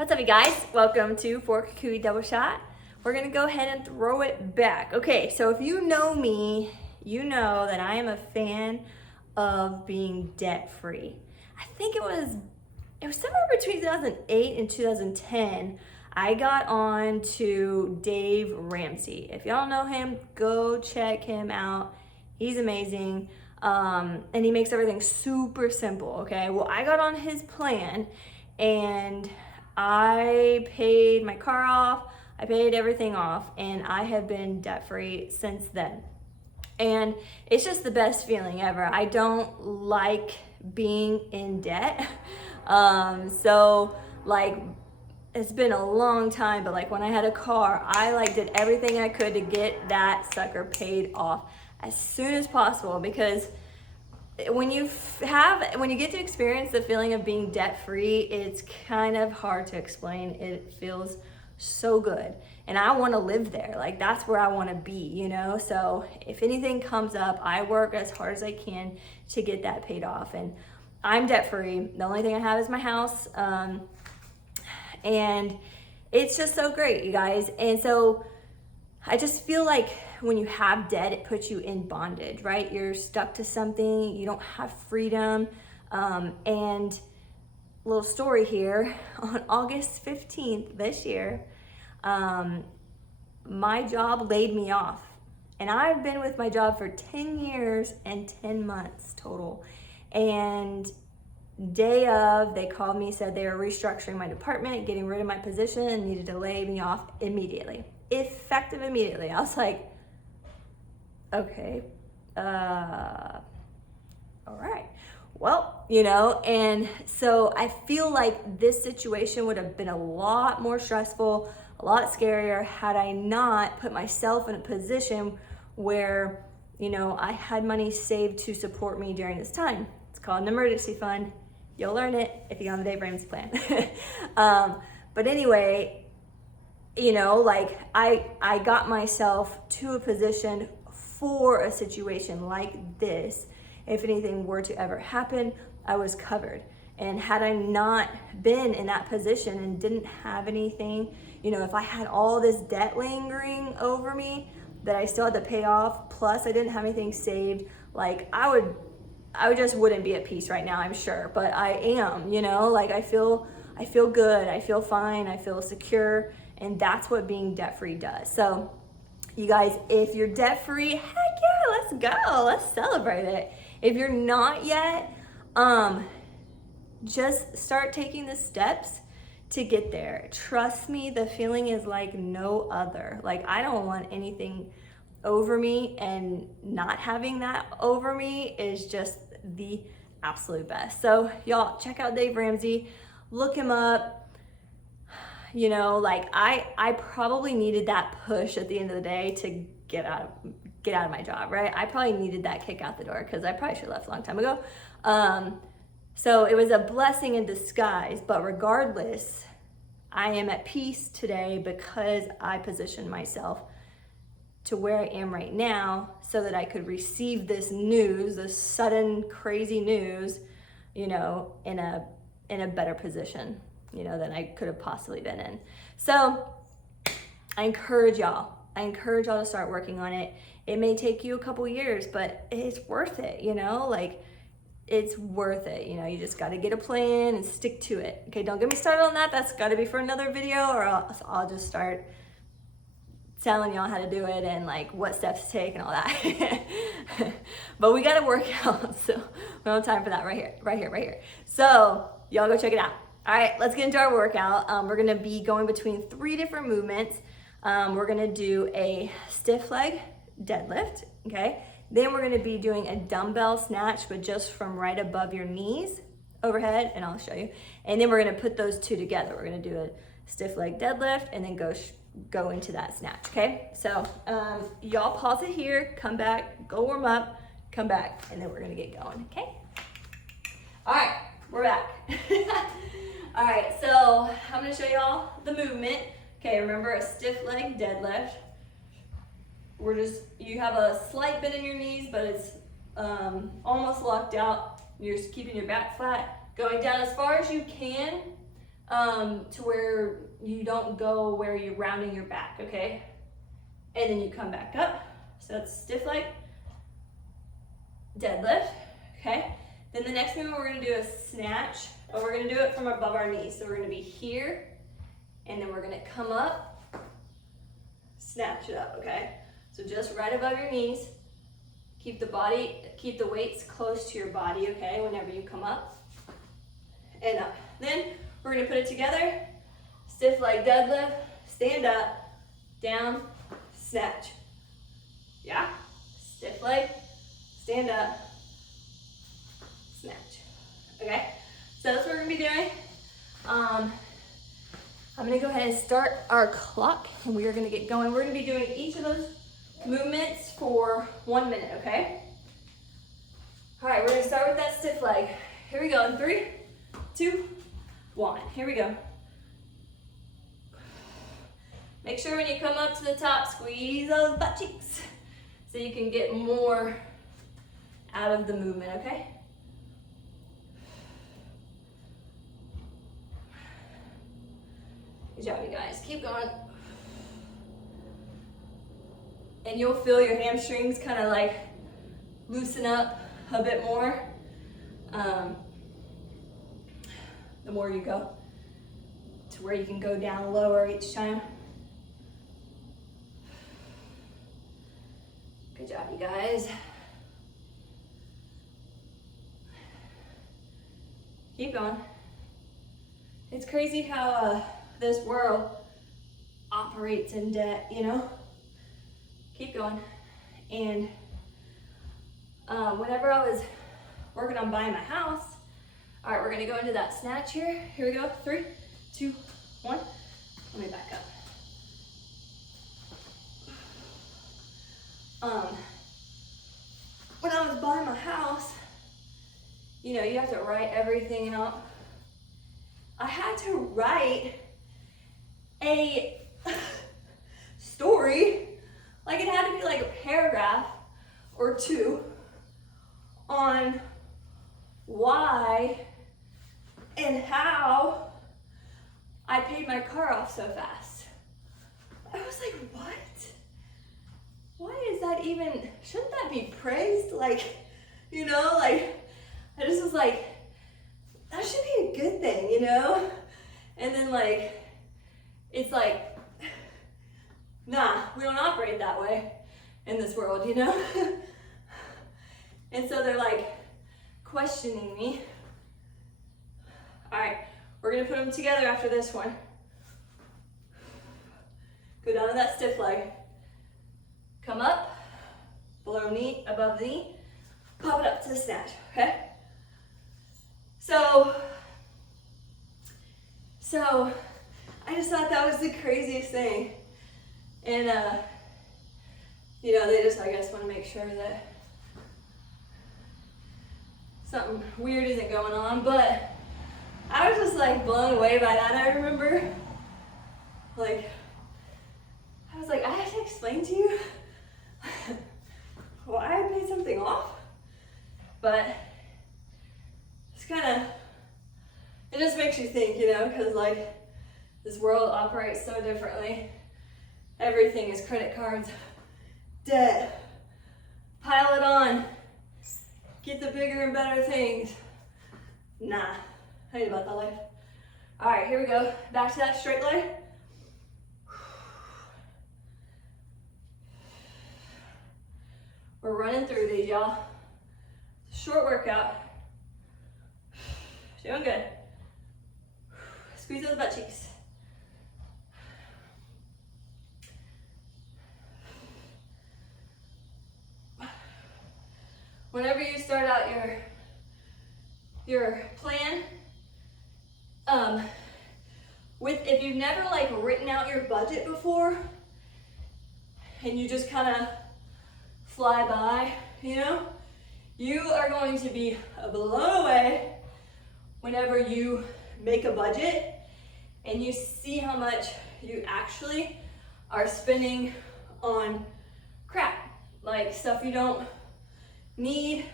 What's up, you guys? Welcome to Fork Cooey Double Shot. We're gonna go ahead and throw it back. Okay, so if you know me, you know that I am a fan of being debt-free. I think it was somewhere between 2008 and 2010. I got on to Dave Ramsey. If y'all know him, go check him out. He's amazing. And he makes everything super simple, okay? Well, I got on his plan and I paid my car off, I paid everything off, and I have been debt-free since then. And it's just the best feeling ever. I don't like being in debt. So like, it's been a long time, but like when I had a car, I did everything I could to get that sucker paid off as soon as possible, because when you get to experience the feeling of being debt-free, it's kind of hard to explain. It feels so good, and I want to live there. Like, that's where I want to be, you know? So if anything comes up, I work as hard as I can to get that paid off, and I'm debt-free. The only thing I have is my house, and it's just so great, you guys. And so I just feel like when you have debt, it puts you in bondage, right? You're stuck to something, you don't have freedom. And little story here, on August 15th this year, my job laid me off. And I've been with my job for 10 years and 10 months total. And day of, they called me, said they were restructuring my department, getting rid of my position, and needed to lay me off immediately. Effective immediately. I was like, okay, all right, well, you know. And so I feel like this situation would have been a lot more stressful, a lot scarier, had I not put myself in a position where, you know, I had money saved to support me during this time. It's called an emergency fund. You'll learn it if you go on the Dave Ramsey plan. But anyway, you know, like I got myself to a position for a situation like this. If anything were to ever happen, I was covered. And had I not been in that position and didn't have anything, you know, if I had all this debt lingering over me that I still had to pay off, plus I didn't have anything saved, like I just wouldn't be at peace right now, I'm sure. But I am, you know, like I feel good, I feel fine, I feel secure, and that's what being debt-free does. So you guys, if you're debt-free, heck yeah, let's go, let's celebrate it. If you're not yet, just start taking the steps to get there. Trust me, the feeling is like no other. Like, I don't want anything over me, and not having that over me is just the absolute best. So y'all, check out Dave Ramsey, look him up. You know, like I probably needed that push at the end of the day to get out of my job, right? I probably needed that kick out the door, because I probably should have left a long time ago. So it was a blessing in disguise, but regardless, I am at peace today because I positioned myself to where I am right now so that I could receive this news, this sudden crazy news, you know, in a better position, you know, than I could have possibly been in. So I encourage y'all to start working on it. It may take you a couple years, but it's worth it, you know, like it's worth it. You know, you just got to get a plan and stick to it. Okay, don't get me started on that. That's got to be for another video, or I'll just start telling y'all how to do it and like what steps to take and all that. But we got to work out, so we don't have time for that right here. So y'all go check it out. All right, let's get into our workout. We're gonna be going between 3 different movements. We're gonna do a stiff leg deadlift, okay? Then we're gonna be doing a dumbbell snatch, but just from right above your knees overhead, and I'll show you. And then we're gonna put those two together. We're gonna do a stiff leg deadlift and then go into that snatch, okay? So y'all pause it here, come back, go warm up, come back, and then we're gonna get going, okay? All right, we're back. All right, so I'm gonna show y'all the movement. Okay, remember a stiff leg deadlift. You have a slight bend in your knees, but it's almost locked out. You're just keeping your back flat, going down as far as you can, to where you don't go where you're rounding your back, okay? And then you come back up. So that's stiff leg deadlift, okay? Then the next movement we're gonna do a snatch, but we're gonna do it from above our knees. So we're gonna be here, and then we're gonna come up, snatch it up, okay? So just right above your knees. Keep the weights close to your body, okay, whenever you come up and up. Then we're gonna put it together, stiff leg deadlift, stand up, down, snatch. Yeah? Stiff leg, stand up, snatch. Okay? So that's what we're gonna be doing. I'm gonna go ahead and start our clock, and we are gonna get going. We're gonna be doing each of those movements for 1 minute, okay? All right, we're gonna start with that stiff leg. Here we go in 3, 2, 1. Here we go. Make sure when you come up to the top, squeeze those butt cheeks so you can get more out of the movement, okay? Good job, you guys. Keep going. And you'll feel your hamstrings kind of like loosen up a bit more the more you go, to where you can go down lower each time. Good job, you guys. Keep going. It's crazy how this world operates in debt, you know? Keep going. And whenever I was working on buying my house, all right, we're gonna go into that snatch here. Here we go, 3, 2, 1. Let me back up. When I was buying my house, you know, you have to write everything out. I had to write a story. Like, it had to be like a paragraph or 2 on why and how I paid my car off so fast. I was like, what? Why is that even, shouldn't that be praised? Like, you know, like, I just was like, that should be a good thing, you know? And then like, it's like, nah, we don't operate that way in this world, you know? And so they're like questioning me. All right, we're gonna put them together after this one. Go down to that stiff leg. Come up, below knee, above the knee, pop it up to the snatch, okay? So I just thought that was the craziest thing. And, you know, they just, I guess, want to make sure that something weird isn't going on. But I was just, like, blown away by that. I remember, like, I was like, I have to explain to you why I paid something off. But it's kind of, it just makes you think, you know, because, like, this world operates so differently. Everything is credit cards, debt, pile it on, get the bigger and better things. Nah, I ain't about that life. All right, here we go. Back to that straight leg. We're running through these, y'all. Short workout. Doing good. Squeeze those butt cheeks. Whenever you start out your plan, if you've never like written out your budget before and you just kind of fly by, you know, you are going to be blown away whenever you make a budget and you see how much you actually are spending on crap, like stuff you don't need,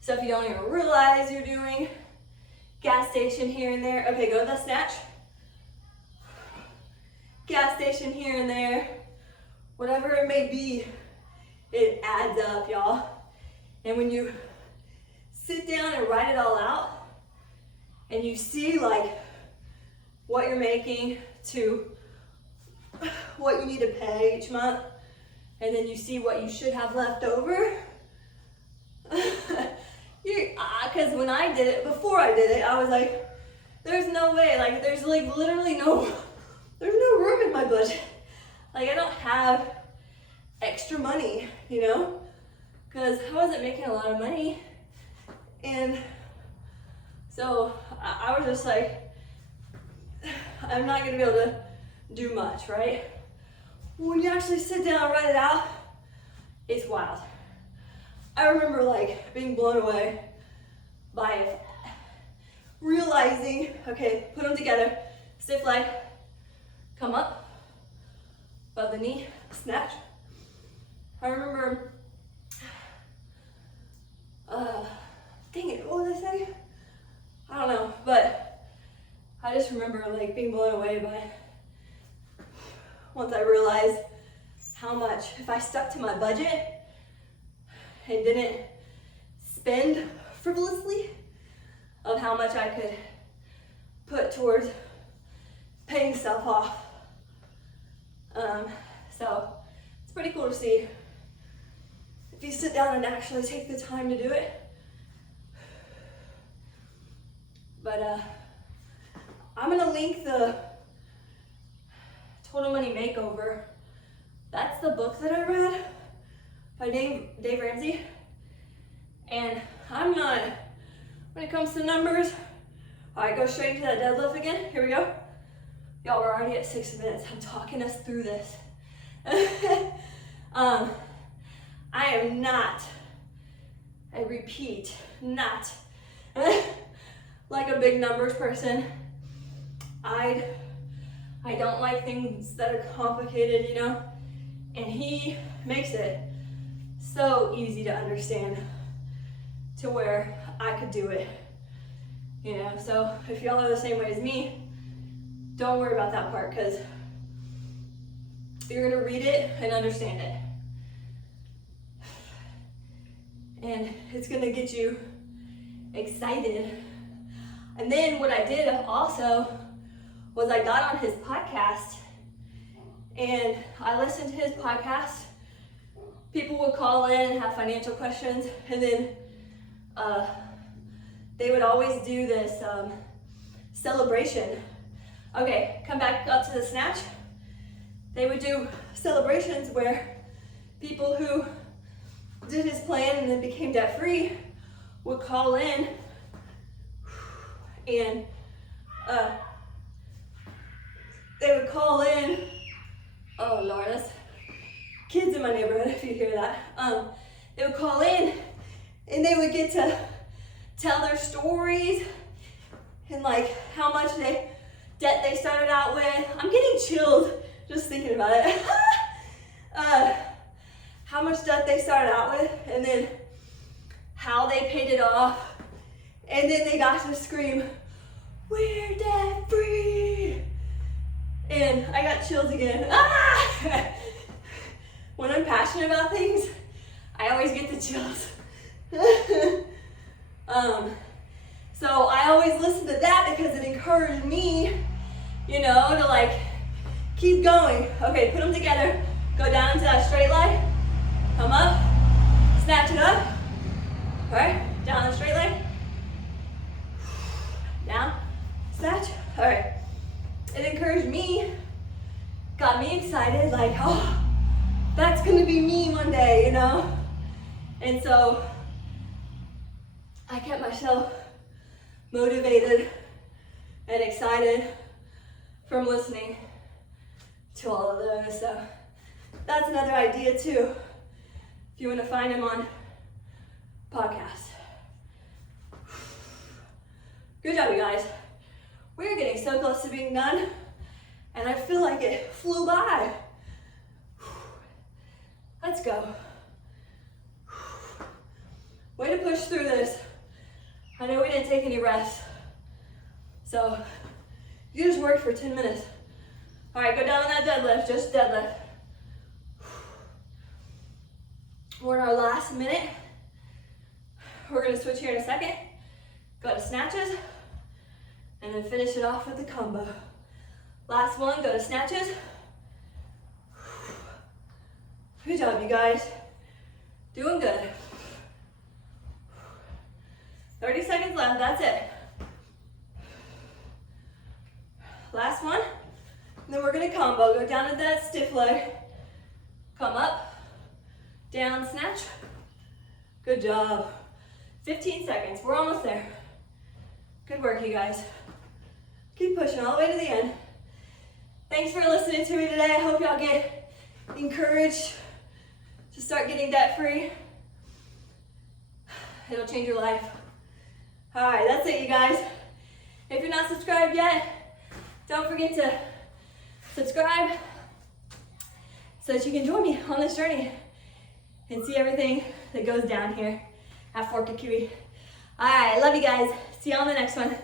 stuff you don't even realize you're doing, gas station here and there. Okay, go to the snatch. gas station here and there, whatever it may be, it adds up, y'all. And when you sit down and write it all out, and you see like what you're making to what you need to pay each month, and then you see what you should have left over. Because when I did it, before I did it, I was like, there's no way, like there's like literally there's no room in my budget. Like I don't have extra money, you know, because I wasn't making a lot of money. And so I was just like, I'm not gonna be able to do much, right? When you actually sit down and write it out, it's wild. I remember like being blown away by it. Realizing, okay, put them together, stiff leg, come up, above the knee, snatch. I remember, dang it, what was I saying? I don't know, but I just remember like being blown away by, once I realized how much, if I stuck to my budget and didn't spend frivolously, of how much I could put towards paying stuff off. So it's pretty cool to see if you sit down and actually take the time to do it. But I'm gonna link the Total Money Makeover. That's the book that I read by Dave Ramsey. And I'm not, when it comes to numbers, all right, go straight into that deadlift again. Here we go. Y'all, we're already at 6 minutes. I'm talking us through this. I am not, I repeat, not like a big numbers person. I don't like things that are complicated, you know, and he makes it so easy to understand to where I could do it, you know. So if y'all are the same way as me, don't worry about that part, because you're gonna read it and understand it. And it's gonna get you excited. And then what I did also was I got on his podcast and I listened to his podcast. People would call in and have financial questions, and then they would always do this celebration. Okay, come back up to the snatch. They would do celebrations where people who did his plan and then became debt free would call in, and they would call in. Oh Lord, that's kids in my neighborhood if you hear that. They would call in and they would get to tell their stories and like how much debt they started out with. I'm getting chilled just thinking about it. How much debt they started out with, and then how they paid it off, and then they got to scream, "We're debt free!" And I got chills again. Ah! When I'm passionate about things, I always get the chills. So I always listen to that because it encouraged me, you know, to like keep going. Okay, put them together. Go down into that straight leg. Come up. Snatch it up. All right, down the straight leg. Down. Snatch. All right. It encouraged me, got me excited, like, oh, that's gonna be me one day, you know? And so I kept myself motivated and excited from listening to all of those. So that's another idea too, if you want to find him on podcast. Good job, you guys. We're getting so close to being done, and I feel like it flew by. Let's go. Way to push through this. I know we didn't take any rest, so you just worked for 10 minutes. All right, go down on that deadlift, just deadlift. We're in our last minute. We're gonna switch here in a second. Go to snatches, and then finish it off with the combo. Last one, go to snatches. Good job, you guys. Doing good. 30 seconds left, that's it. Last one, and then we're gonna combo. Go down to that stiff leg. Come up, down, snatch. Good job. 15 seconds, we're almost there. Good work, you guys. Keep pushing all the way to the end. Thanks for listening to me today. I hope y'all get encouraged to start getting debt free. It'll change your life. All right, that's it, you guys. If you're not subscribed yet, don't forget to subscribe so that you can join me on this journey and see everything that goes down here at Fort Kukui. All right, love you guys. See you on the next one.